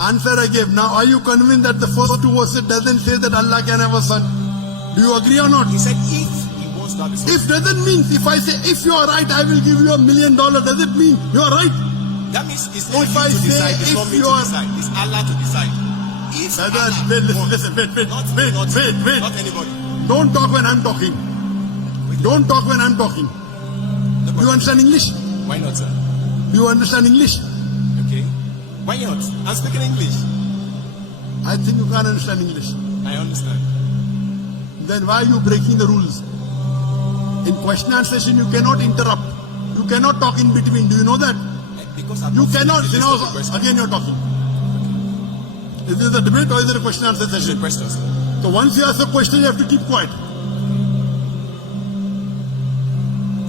Answer I gave. Now, are you convinced that the first two verses doesn't say that Allah can have a son? Do you agree or not? He said if he wants to have a son. If doesn't mean, if I say, if you are right, I will give you $1 million, does it mean you are right? That means it's not If you I to say decide, it's if not me you to are- decide, it's Allah to decide. If Brother, Allah wait, wants, listen, wait. not anybody. Don't talk when I'm talking. Don't talk when I'm talking. No Do you problem. understand English? Why not, sir? Do you understand English? Okay. Why not? I'm speaking English. I think you can't understand English. I understand. Then why are you breaking the rules? In question and session, you cannot interrupt. You cannot talk in between. Do you know that? Because I've You not cannot. finished You the know, list of the question. again you're talking. Is this a debate or is it a question and answer It's a session? question, sir. So once you ask a question, you have to keep quiet.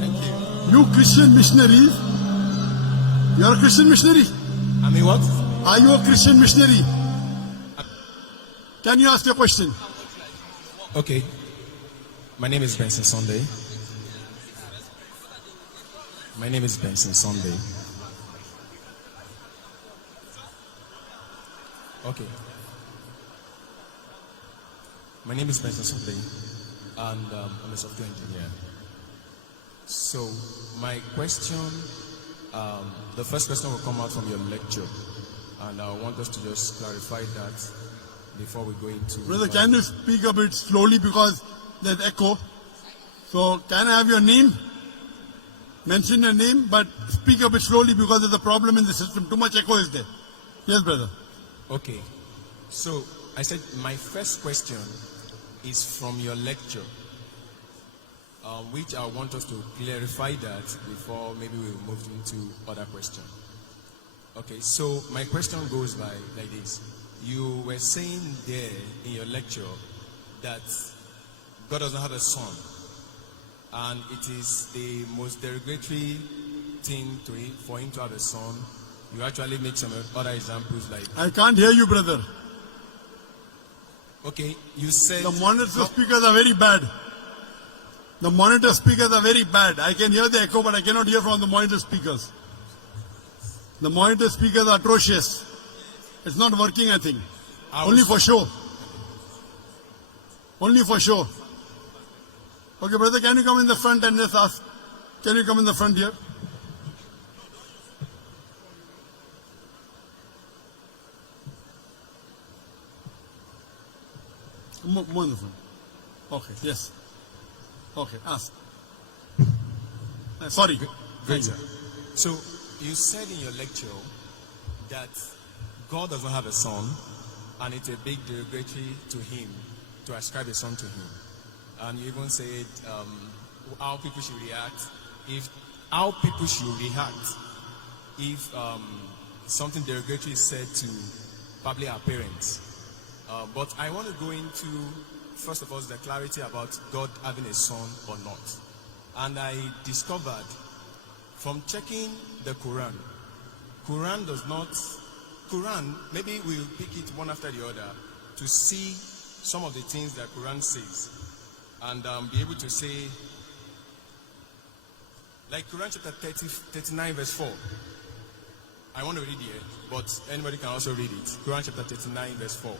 Thank you. You Christian missionaries, you're a Christian missionary. I mean what? Are you a Christian missionary? Can you ask your question? Okay. My name is Benson Sunday. My name is Benson Sunday. Okay. My name is Benson Sunday, and I'm a software engineer. So, my question, the first question will come out from your lecture, and I want us to just clarify that before we go into. Brother, can you speak a bit slowly because there's echo? So can I have your name? Mention your name, but speak a bit slowly because there's a problem in the system. Too much echo is there. Yes, brother. Okay. So, I said my first question is from your lecture, which I want us to clarify that before maybe we move into other question. Okay, so my question goes like this. You were saying there in your lecture that God doesn't have a son, and it is the most derogatory thing for him to have a son. You actually make some other examples like, I can't hear you, brother. okay, you said The monitor speakers are very bad. The monitor speakers are very bad. I can hear the echo, but I cannot hear from the monitor speakers. The monitor speakers are atrocious. It's not working, I think. Only for show. Only for show. Okay, brother, can you come in the front and just ask? Can you come in the front here? More in the front. Okay, yes. Okay, ask. Sorry. Great, sir. So, you said in your lecture that God doesn't have a son, and it's a big derogatory to him to ascribe a son to him. And you even said how people should react if something derogatory is said to probably our parents. But I want to go into, first of all, the clarity about God having a son or not. And I discovered from checking the Quran, maybe we'll pick it one after the other to see some of the things that Quran says and be able to say, like Quran chapter 39 verse 4. I want to read here, but anybody can also read it. Quran chapter 39 verse 4.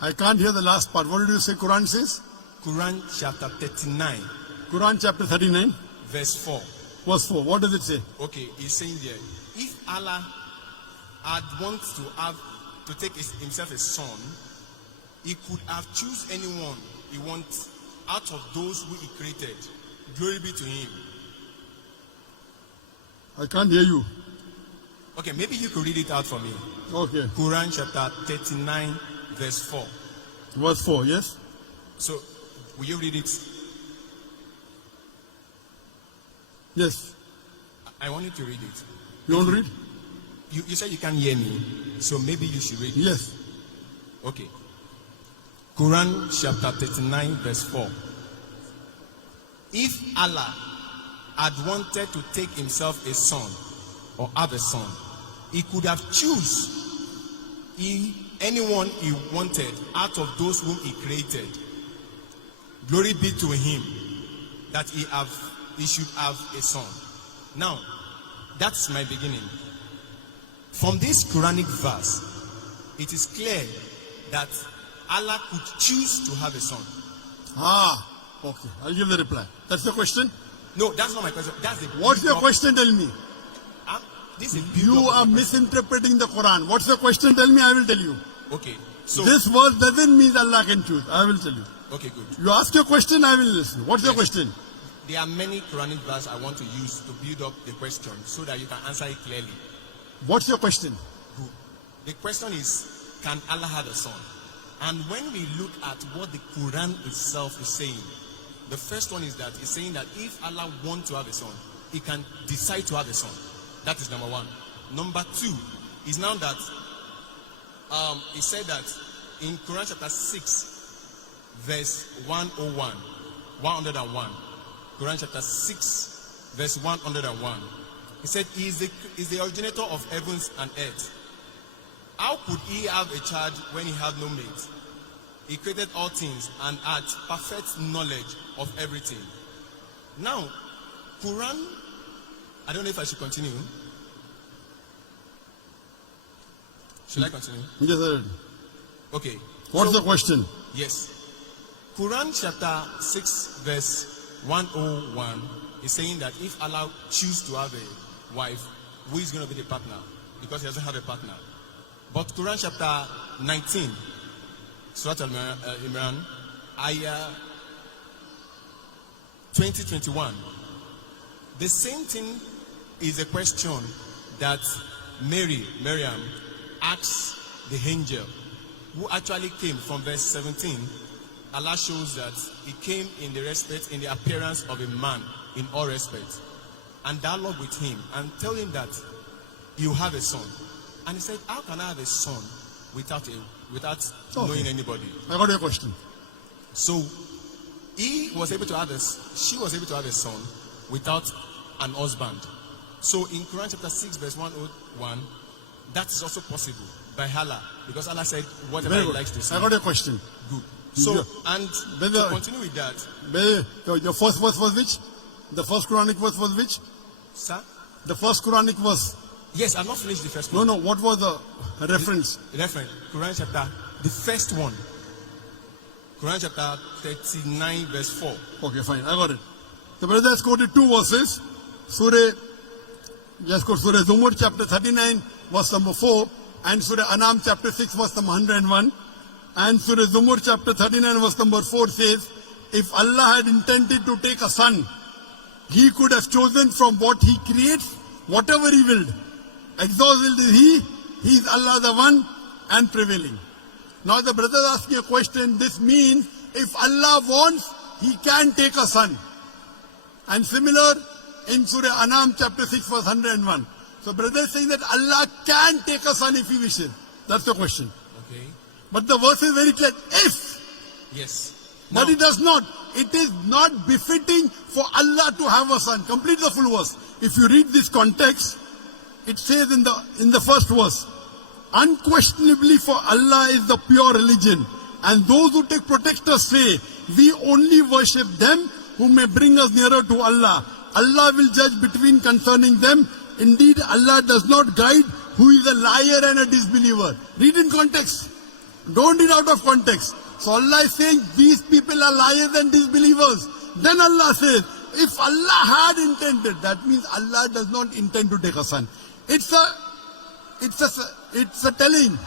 I can't hear the last part. What did you say Quran says? Quran chapter 39 Quran chapter 39, verse 4. verse 4. What does it say? Okay, he's saying there, if Allah had wanted to take himself a son, he could have choose anyone he wants out of those who he created. Glory be to him. I can't hear you. Okay, maybe you could read it out for me. Okay. Quran chapter 39 verse 4. Verse 4, yes? So, will you read it? Yes. I want you to read it. You want to read? You said you can't hear me, so maybe you should read it. Yes. Okay. Quran chapter 39 verse 4. If Allah had wanted to take himself a son or have a son, he could have choose anyone he wanted out of those whom he created. Glory be to him that he should have a son. Now, that's my beginning. From this Quranic verse, it is clear that Allah could choose to have a son. Okay. I'll give the reply. That's the question? No, that's not my question. That's the What's your question? Tell me. This is You are misinterpreting the Quran. What's the question? Tell me, I will tell you. Okay. So This verse doesn't mean Allah can choose. I will tell you. okay, good. You ask your question, I will listen. What's your Yes. question? There are many Quranic verses I want to use to build up the question so that you can answer it clearly. What's your question? Good. The question is, can Allah have a son? And when we look at what the Quran itself is saying, the first one is that it's saying that if Allah wants to have a son, he can decide to have a son. That is number one. Number two is now that he said that in Quran chapter 6, verse 101, Quran chapter 6, verse 101, he said, he is the originator of heavens and earth. How could he have a child when he had no mate? He created all things and had perfect knowledge of everything. Now, Quran, I don't know if I should continue. Should I continue? Yes, sir. Okay. What's So- the question? Yes. Quran chapter 6 verse 101 is saying that if Allah choose to have a wife, who is going to be the partner? Because he doesn't have a partner. But Quran chapter 19, Surah Al-Imran, ayah 20-21. The same thing is a question that Maryam asks the angel, who actually came from verse 17. Allah shows that he came in the appearance of a man in all respects, and dialogue with him and tell him that you have a son. And he said, how can I have a son without knowing anybody? I got your question. So she was able to have a son without an husband. So in Quran chapter 6 verse 101, that is also possible by Allah, because Allah said whatever Very he good. likes to say. I got your question. Good. So Yeah. and Brother- to continue with that, Your first verse was which? The first Quranic verse was which? sir. The first Quranic verse. Yes, I've not finished the first No, one. no. What was the reference? Reference, Quran chapter, the first one. Quran chapter 39 verse 4. Okay, fine. I got it. The brother has quoted two verses. Surah Zumur chapter 39 verse number 4 and Surah Anam chapter 6 verse number 101. And Surah Zumur chapter 39 verse number 4 says, if Allah had intended to take a son, he could have chosen from what he creates whatever he willed. Exalted is he is Allah the one and prevailing. Now the brother is asking a question. This means if Allah wants, he can take a son. And similar in Surah Anam chapter 6 verse 101. So brother is saying that Allah can take a son if he wishes. That's the question. Okay. But the verse is very clear. If, Yes. but Now, it does not. It is not befitting for Allah to have a son. Complete the full verse. If you read this context, it says in the first verse, unquestionably for Allah is the pure religion, and those who take protectors say, we only worship them who may bring us nearer to Allah. Allah will judge between concerning them. Indeed, Allah does not guide who is a liar and a disbeliever. Read in context. Don't read out of context. So Allah is saying these people are liars and disbelievers. Then Allah says, if Allah had intended, that means Allah does not intend to take a son. It's a telling.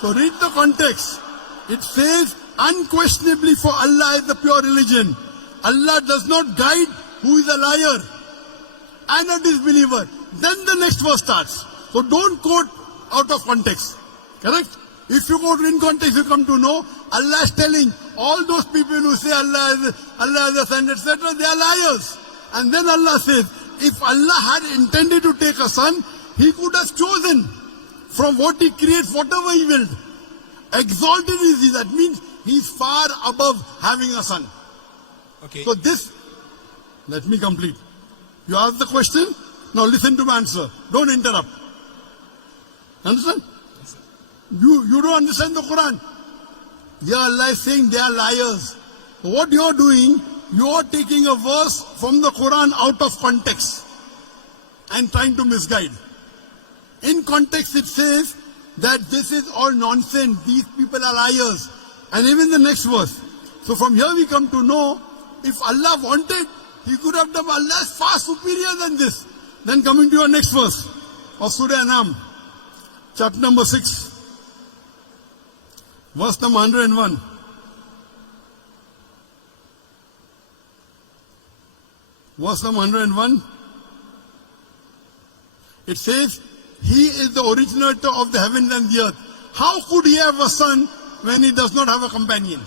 So read the context. It says, unquestionably for Allah is the pure religion. Allah does not guide who is a liar and a disbeliever. Then the next verse starts. So don't quote out of context. Correct? If you quote in context, you come to know Allah is telling all those people who say Allah is a son, etc., they are liars. And then Allah says, if Allah had intended to take a son, he could have chosen from what he creates, whatever he willed. Exalted is he. That means he's far above having a son. okay. So this, let me complete. You ask the question, now listen to my answer. Don't interrupt. Understand? Yes, sir. You don't understand the Quran. Here Allah is saying they are liars. So what you are doing, you are taking a verse from the Quran out of context and trying to misguide. In context it says, that this is all nonsense, these people are liars. And even the next verse. So from here we come to know, if Allah wanted, He could have done. Allah is far superior than this. Then coming to your next verse of Surah Anam, chapter number 6, verse number 101. Verse number 101. It says, He is the originator of the heavens and the earth. How could He have a son when He does not have a companion?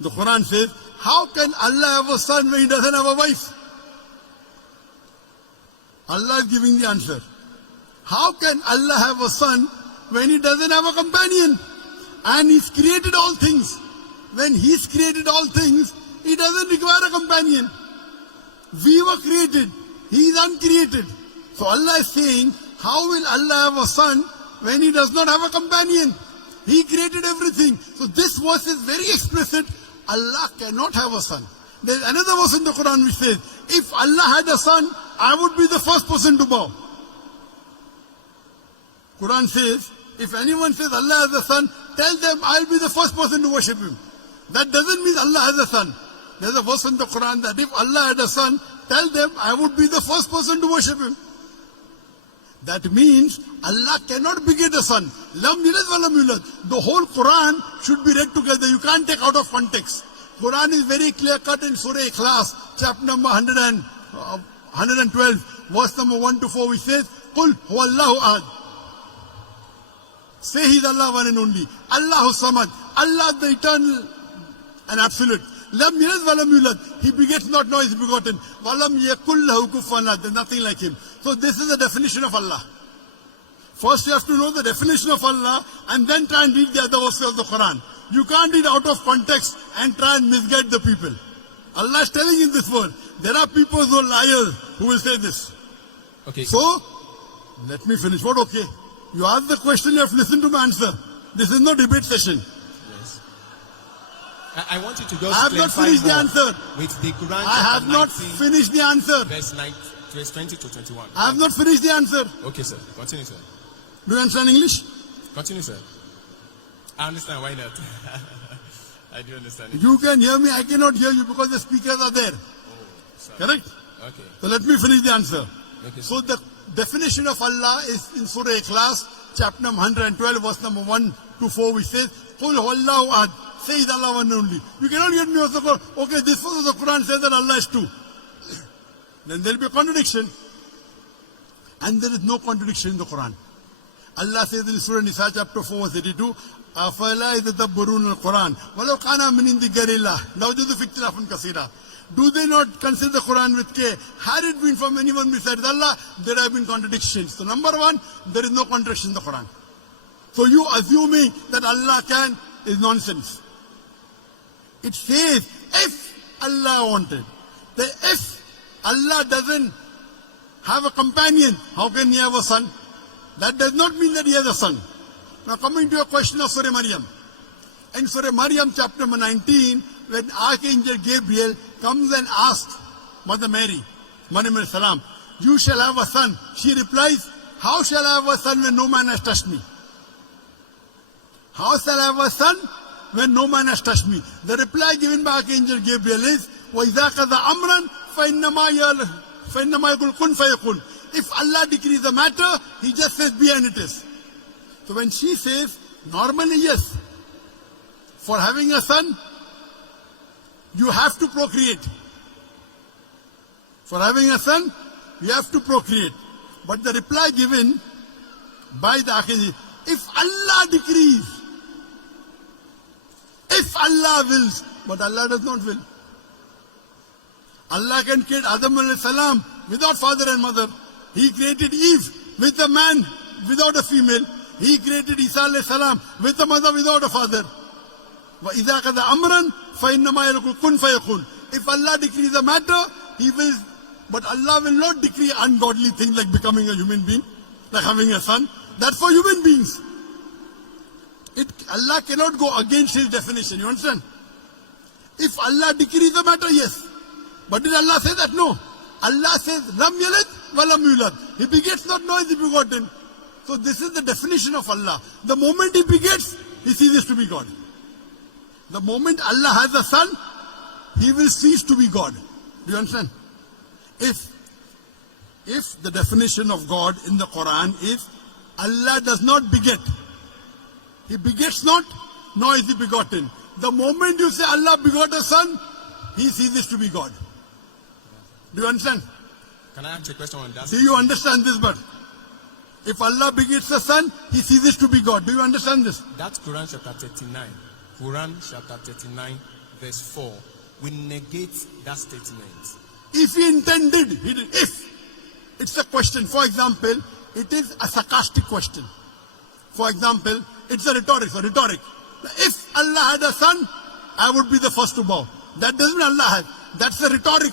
The Quran says, how can Allah have a son when He doesn't have a wife? Allah is giving the answer. How can Allah have a son when He doesn't have a companion? And He's created all things. When He's created all things, He doesn't require a companion. We were created. He is uncreated. So Allah is saying, how will Allah have a son when He does not have a companion? He created everything. So this verse is very explicit. Allah cannot have a son. There is another verse in the Quran which says, if Allah had a son, I would be the first person to bow. Quran says, if anyone says Allah has a son, tell them I'll be the first person to worship Him. That doesn't mean Allah has a son. There's a verse in the Quran that if Allah had a son, tell them I would be the first person to worship Him. That means Allah cannot beget a son. Lam yalid wa lam yulad. The whole Quran should be read together. You can't take out of context. Quran is very clear cut in Surah Ikhlas, chapter number 112, verse number 1 to 4, which says, Qul huwallahu ahad. Say He is Allah one and only. Allahu samad. Allah the eternal and absolute. Lam yalid wa lam yulad. He begets not, nor is begotten. Wa lam yakul lahu kufuwan ahad. There's nothing like Him. So this is the definition of Allah. First you have to know the definition of Allah and then try and read the other verses of the Quran. You can't read out of context and try and misguide the people. Allah is telling in this word, there are people who are liars who will say this. Okay. So, let me finish. What okay? You ask the question, you have to listen to my answer. This is no debate session. Yes. I want you to just I have not finished the answer. With the Quran. I have not finished the answer. Verse 20 to 21. I have not finished the answer. Okay, sir. Continue, sir. Do you understand English? Continue, sir. I understand. Why not? I do understand it. You can hear me, I cannot hear you because the speakers are there. Sorry. Correct? Okay. So let me finish the answer. Okay, So the definition of Allah is in Surah Ikhlas, chapter number 112, verse number 1 to 4, which says, Qul huwallahu ahad. Say is Allah one and only. You cannot get me also go, okay, this verse of the Quran says that Allah is two. Then there will be a contradiction. And there is no contradiction in the Quran. Allah says in Surah Nisa chapter 4 verse 82, أَفَلَا يَتَدَبَّرُونَ الْقُرْآنَ وَلَوْ كَانَ مِنْ عِنْدِ غَيْرِ اللَّهِ لَوَجَدُوا فِيهِ اخْتِلَافًا كَثِيرًا. Do they not consider the Quran with care? Had it been from anyone besides Allah, there have been contradictions. So number one, there is no contradiction in the Quran. So you assuming that Allah can is nonsense. It says, if Allah wanted. The if Allah doesn't have a companion, how can He have a son? That does not mean that He has a son. Now coming to your question of Surah Maryam. In Surah Maryam chapter number 19, when Archangel Gabriel comes and asks Mother Mary, Maryam alayhi salam, you shall have a son. She replies, how shall I have a son when no man has touched me? How shall I have a son when no man has touched me? The reply given by Archangel Gabriel is, وَإِذَا قَضَى أَمْرًا فَإِنَّمَا يَقُولُ كُنْ فَيَكُونُ. If Allah decrees a matter, He just says be and it is. So when she says, normally yes, for having a son, you have to procreate. For having a son, you have to procreate. But the reply given by the Archangel, if Allah decrees, if Allah wills, but Allah does not will. Allah can create Adam alayhi salam without father and mother. He created Eve with a man without a female. He created Isa alayhi salam with a mother without a father. وَإِذَا قَضَى أَمْرًا فَإِنَّمَا يَقُولُ كُنْ فَيَكُونُ. If Allah decrees a matter, He will, but Allah will not decree ungodly things like becoming a human being, like having a son. That's for human beings. Allah cannot go against His definition, you understand? If Allah decrees a matter, yes. But did Allah say that? No. Allah says, Lam yalid wa lam yulad. He begets not, nor is He begotten. So this is the definition of Allah. The moment He begets, He ceases to be God. The moment Allah has a son, He will cease to be God. Do you understand? If the definition of God in the Quran is Allah does not beget, He begets not, nor is He begotten. The moment you say Allah begot a son, He ceases to be God. Do you understand? Can I ask a question on that? Do you understand this? But if Allah begets a son, He ceases to be God. Do you understand this? That's Quran chapter 39. Quran chapter 39, verse 4. We negate that statement. If He intended, He did. If. It's a question. For example, it is a sarcastic question. For example, it's a rhetoric. If Allah had a son, I would be the first to bow. That doesn't mean Allah has. That's a rhetoric.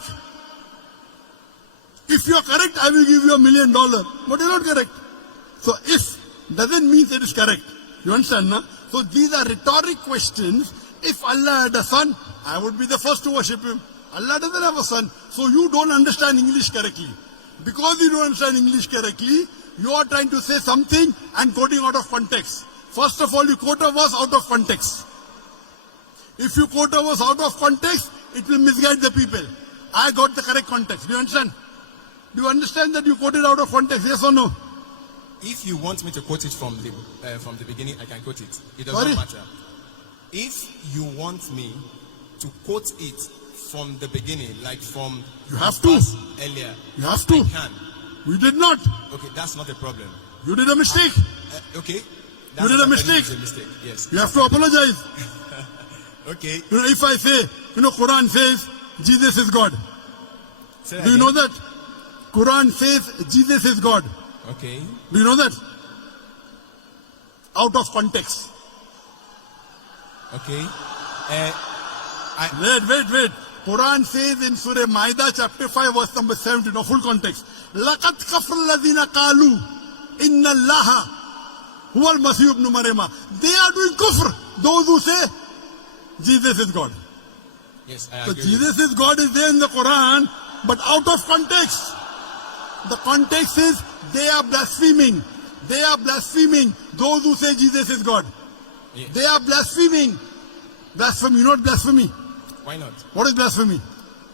If you are correct, I will give you $1 million. But you're not correct. So if doesn't mean it is correct. You understand, no? So these are rhetoric questions. If Allah had a son, I would be the first to worship Him. Allah doesn't have a son. So you don't understand English correctly. Because you don't understand English correctly, you are trying to say something and quoting out of context. First of all, you quote a verse out of context. If you quote a verse out of context, it will misguide the people. I got the correct context. Do you understand? Do you understand that you quoted out of context? Yes or no? If you want me to quote it from the beginning, I can quote it. It does Sorry? not matter. If you want me to quote it from the beginning, like from You have the to. verse earlier, You have to. I can. We did not. Okay, that's not a problem. You did a mistake. Okay. You did a mistake. A mistake. Yes. You have to apologize. Okay. You know, if I say, Quran says Jesus is God. Say that Do you again. know that? Quran says Jesus is God. Okay. Do you know that? Out of context. Okay. Wait. Quran says in Surah Maida chapter 5 verse number 17, no full context. لَقَدْ كَفْرَ الَّذِينَ قَالُوا إِنَّ اللَّهَ هُوَ الْمَسِيحُ ابْنُ مَرْيَمَ. They are doing kufr. Those who say Jesus is God. Yes, I So agree. Jesus is God is there in the Quran, but out of context. The context is they are blaspheming. They are blaspheming those who say Jesus is God. Yes. They are blaspheming. Blasphemy, not blasphemy. Why not? What is blasphemy?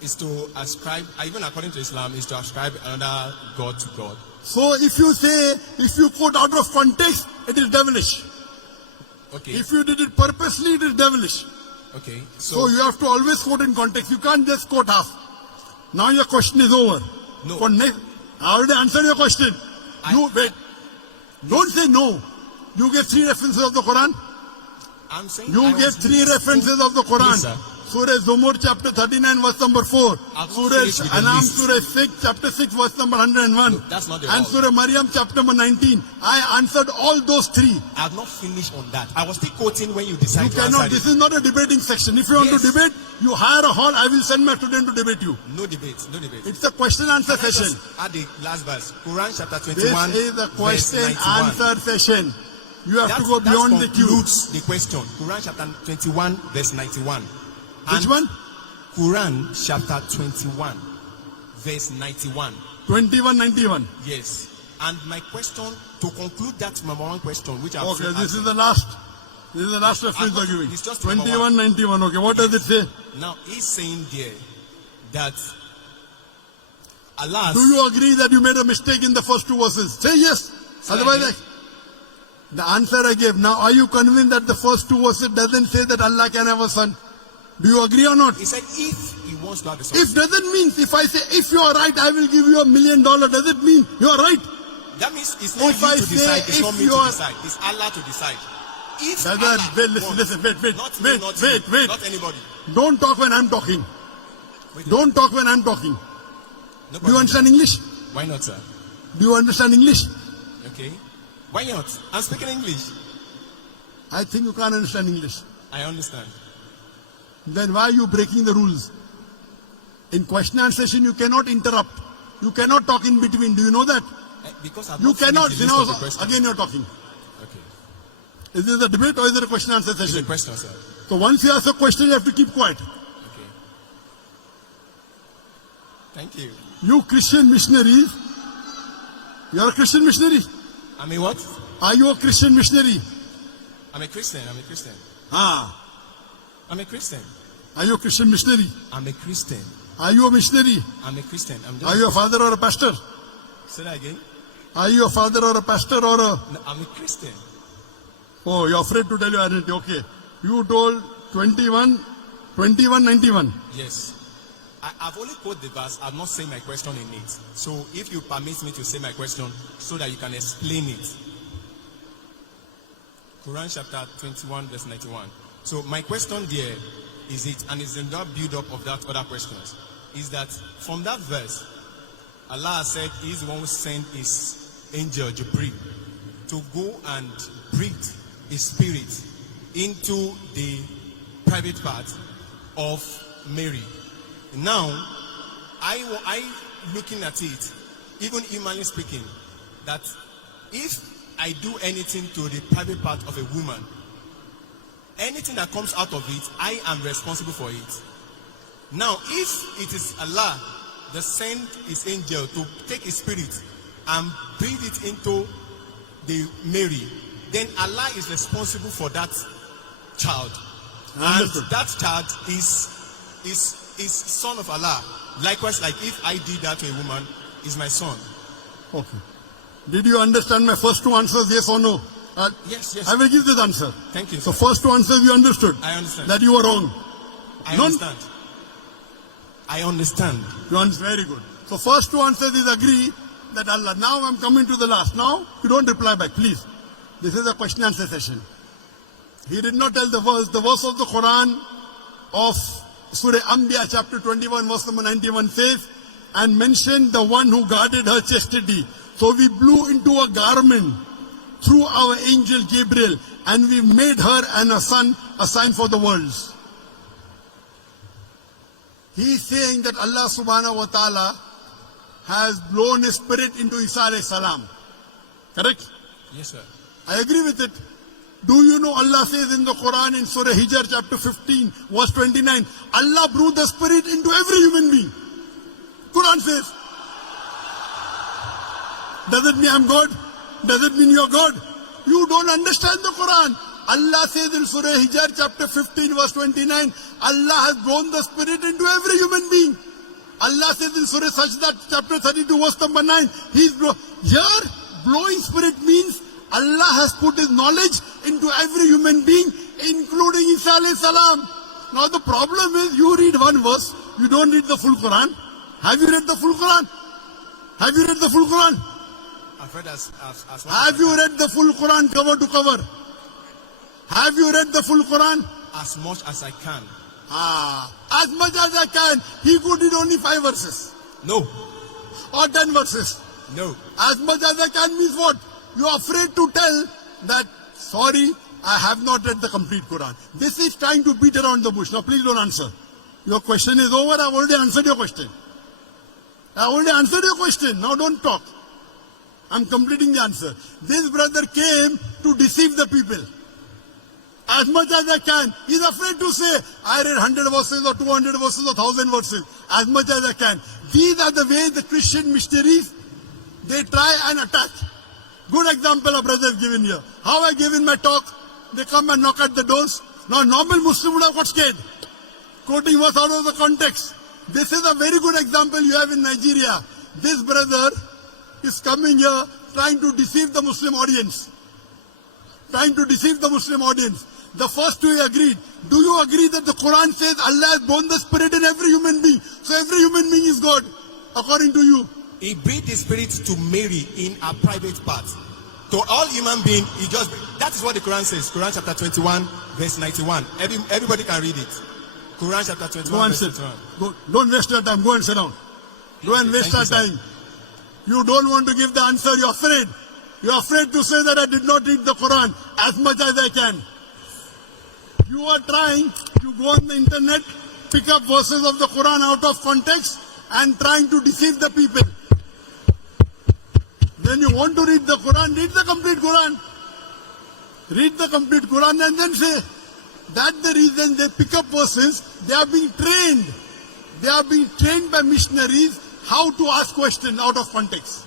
Is to ascribe, even according to Islam, is to ascribe another God to God. So if you quote out of context, it is devilish. Okay. If you did it purposely, it is devilish. Okay. So you have to always quote in context. You can't just quote half. Now your question is over. No. For next, I already answered your question. You wait. Don't say no. You get 3 references of the Quran. I'm saying You get 3 references of the Quran. Yes, sir. Surah Zumur chapter 39 verse number 4. I've not Surah finished with the Anam list. Surah 6 chapter 6 verse number 101. No, that's not the And all. Surah Maryam chapter number 19. I answered all those 3. I have not finished on that. I was still quoting when you decided You to cannot. answer This it. is not a debating section. If you want Yes. to debate, you hire a hall. I will send my student to debate you. No debate. No debate. It's a question answer Can I session. just add the last verse. Quran chapter This 21. is a question verse 91. answer session. You have That, to go beyond the that queue. concludes the question. Quran chapter 21, verse 91. Which And one? Quran chapter 21, verse 91. 2191. Yes. And my question, to conclude that number one question, which I've Okay, said this is answered. the last. This is the last reference got- you're giving. it's just number 2191. Okay, what does it say? Now he's saying there that Allah. Do you agree that you made a mistake in the first 2 verses? Say yes. Otherwise, again. the answer I gave. Now, are you convinced that the first 2 verses doesn't say that Allah can have a son? Do you agree or not? He said if he wants to have a son. If doesn't mean, if I say, if you are right, I will give you $1 million, does it mean you are right? That means it's not If you I to say decide, it's not if me you to are- decide. It's Allah to decide. If Brother, Allah wait, listen, wants, wait, not me, not you, wait. not anybody. Don't talk when I'm talking. Wait, Don't talk when I'm talking. no Do you problem. understand English? Why not, sir? Do you understand English? Okay. Why not? I'm speaking English. I think you can't understand English. I understand. Then why are you breaking the rules? In question and session, you cannot interrupt. You cannot talk in between. Do you know that? Because I've You not finished cannot. the You list know, of the questions. again you're talking. Okay. Is this a debate or is it a question answer It's a session? question, sir. So once you ask a question, you have to keep quiet. Okay. Thank you. You Christian missionaries, you're a Christian missionary. I'm a what? Are you a Christian missionary? I'm a Christian. I'm a Christian. Ah. I'm a Christian. Are you a Christian missionary? I'm a Christian. Are you a missionary? I'm a Christian. Are you a father or a pastor? Say that again. Are you a father or a pastor or a... No, I'm a Christian. Oh, you're afraid to tell your identity. Okay. You told 21, 91. Yes. I've only quoted the verse. I've not said my question in it. So if you permit me to say my question so that you can explain it. Quran chapter 21 verse 91. So my question there is it, and it's in that build-up of that other questions, is that from that verse, Allah said He is the one who sent His angel Jibreel to go and breathe His spirit into the private part of Mary. Now, I looking at it, even humanly speaking, that if I do anything to the private part of a woman, anything that comes out of it, I am responsible for it. Now, if it is Allah that sent His angel to take His spirit and breathe it into the Mary, then Allah is responsible for that child. And that child is son of Allah. Likewise, like if I did that to a woman, is my son. Okay. Did you understand my first two answers, yes or no? Yes. I will give this answer. Thank you, So sir. first two answers you understood. I understand. That you were wrong. I understand. I understand. You understand? Very good. So first two answers is agree that Allah. Now I'm coming to the last. Now you don't reply back, please. This is a question answer session. He did not tell the verse. The verse of the Quran of Surah Anbiya chapter 21 verse number 91 says, and mentioned the one who guarded her chastity. So we blew into a garment through our angel Gabriel, and we made her and her son a sign for the worlds. He is saying that Allah subhanahu wa ta'ala has blown His spirit into Isa alayhi salam. Correct? Yes, sir. I agree with it. Do you know Allah says in the Quran in Surah Hijr chapter 15 verse 29, Allah blew the spirit into every human being. Quran says. Does it mean I'm God? Does it mean you're God? You don't understand the Quran. Allah says in Surah Hijr chapter 15 verse 29, Allah has blown the spirit into every human being. Allah says in Surah Sajda chapter 32 verse number 9, here blowing spirit means Allah has put His knowledge into every human being, including Isa alayhi salam. Now the problem is you read one verse, you don't read the full Quran. Have you read the full Quran? Have you read the full Quran? I've read Have you read the full Quran cover to cover? Have you read the full Quran? as much as I can. As much as I can. He could read only 5 verses. No. Or 10 verses. No. As much as I can means what? You are afraid to tell that, sorry, I have not read the complete Quran. This is trying to beat around the bush. Now please don't answer. Your question is over. I've already answered your question. I already answered your question. Now don't talk. I'm completing the answer. This brother came to deceive the people. As much as I can. He's afraid to say, I read 100 verses or 200 verses or 1000 verses. As much as I can. These are the ways the Christian missionaries, they try and attack. Good example a brother has given here. How I gave in my talk, they come and knock at the doors. Now normal Muslim would have got scared. Quoting verse out of the context. This is a very good example you have in Nigeria. This brother is coming here trying to deceive the Muslim audience. Trying to deceive the Muslim audience. The first two agreed. Do you agree that the Quran says Allah has born the spirit in every human being? So every human being is God, according to you. He breathed His spirit to Mary in a private part. To all human beings, that is what the Quran says. Quran chapter 21, verse 91. Everybody can read it. Quran chapter 21, verse 91. Don't waste your time. Go and sit down. Go and waste your time. You don't want to give the answer. You're afraid. You're afraid to say that I did not read the Quran as much as I can. You are trying to go on the internet, pick up verses of the Quran out of context and trying to deceive the people. When you want to read the Quran, read the complete Quran. Read the complete Quran and then say, that's the reason they pick up verses. They are being trained. They are being trained by missionaries how to ask questions out of context.